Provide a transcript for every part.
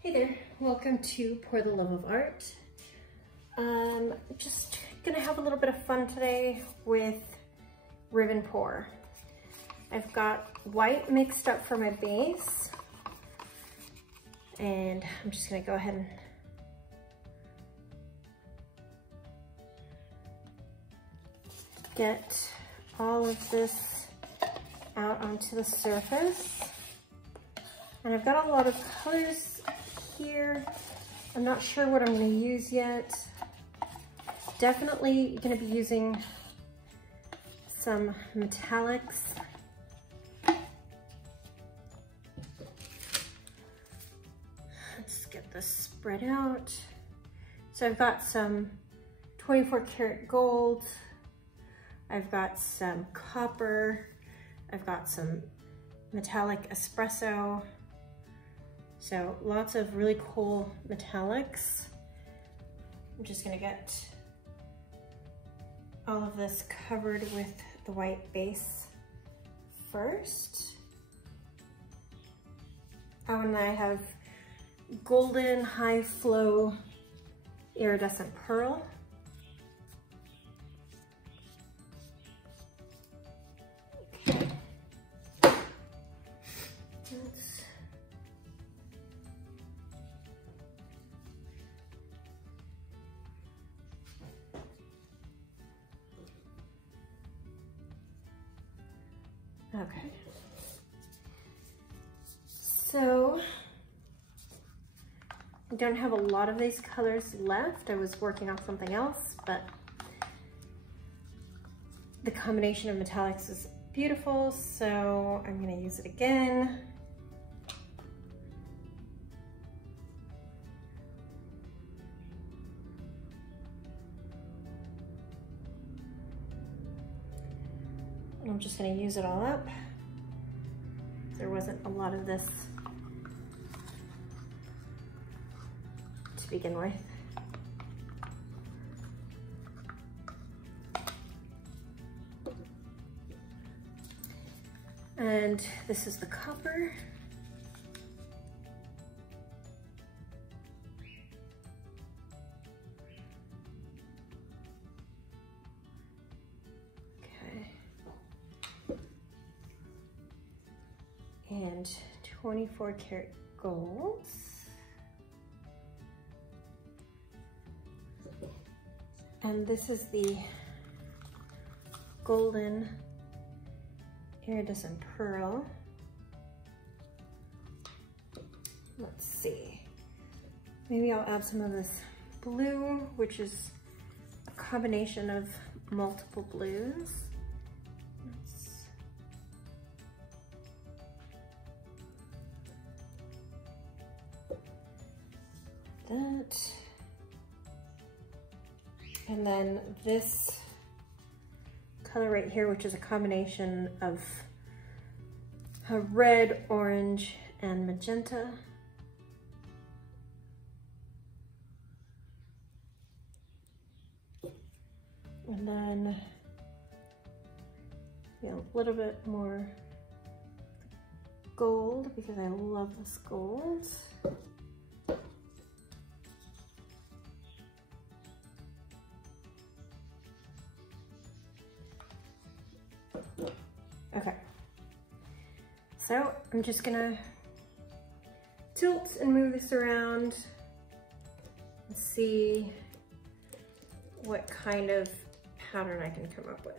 Hey there, welcome to Pour the Love of Art. Just gonna have a little bit of fun today with ribbon pour. I've got white mixed up for my base, and I'm just gonna go ahead and get all of this out onto the surface. And I've got a lot of colors here. I'm not sure what I'm going to use yet. Definitely going to be using some metallics. Let's get this spread out. So I've got some 24 karat gold. I've got some copper. I've got some metallic espresso. So lots of really cool metallics. I'm just gonna get all of this covered with the white base first. Oh, and I have golden high flow iridescent pearl. Okay. Okay, so I don't have a lot of these colors left. I was working on something else, but the combination of metallics is beautiful, so I'm gonna use it again. I'm just going to use it all up. There wasn't a lot of this to begin with. And this is the copper. And 24 karat golds. And this is the golden iridescent pearl. Let's see. Maybe I'll add some of this blue, which is a combination of multiple blues. That. And then this color right here, which is a combination of a red, orange, and magenta. And then a little bit more gold, because I love this gold. Okay, so I'm just gonna tilt and move this around and see what kind of pattern I can come up with.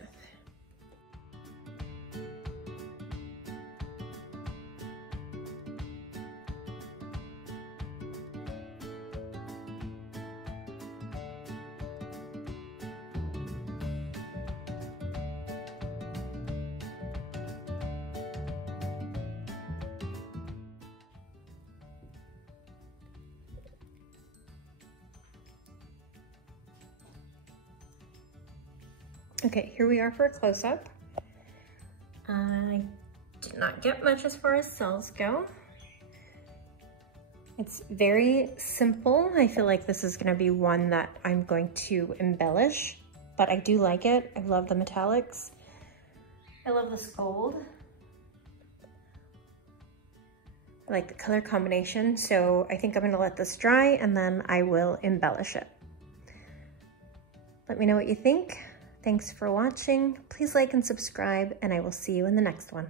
Okay, here we are for a close-up. I did not get much as far as cells go. It's very simple. I feel like this is gonna be one that I'm going to embellish, but I do like it. I love the metallics. I love this gold. I like the color combination, so I think I'm gonna let this dry and then I will embellish it. Let me know what you think. Thanks for watching. Please like and subscribe, and I will see you in the next one.